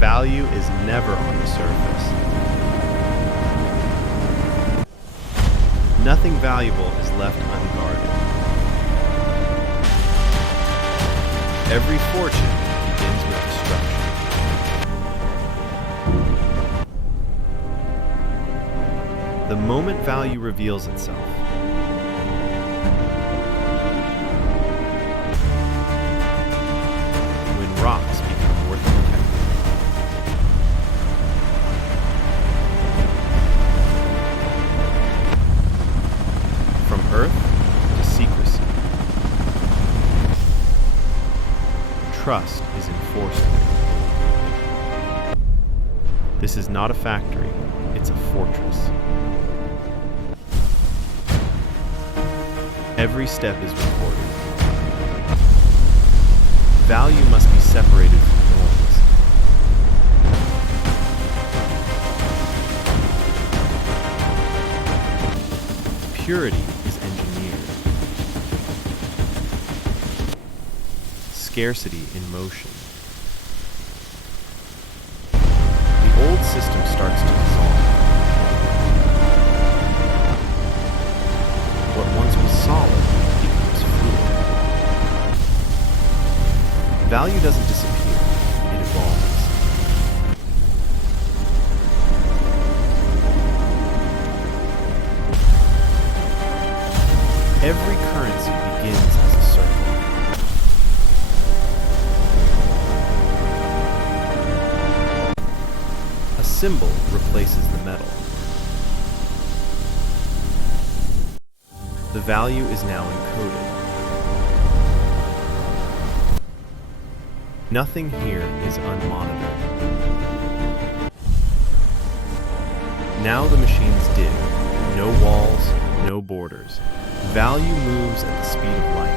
Value is never on the surface. Nothing valuable is left unguarded. Every fortune begins with destruction. The moment value reveals itself, when rocks become worth protecting. From earth to secrecy, trust is enforced here. This is not a factory, it's a fortress. Every step is recorded. Value must be separated from noise. Purity is engineered. Scarcity in motion. The old system starts to dissolve. What once was solid becomes fluid. Value doesn't disappear, it evolves. Every currency begins as a circle. A symbol replaces the metal. The value is now encoded. Nothing here is unmonitored. Now the machines dig. No walls, no borders. Value moves at the speed of light.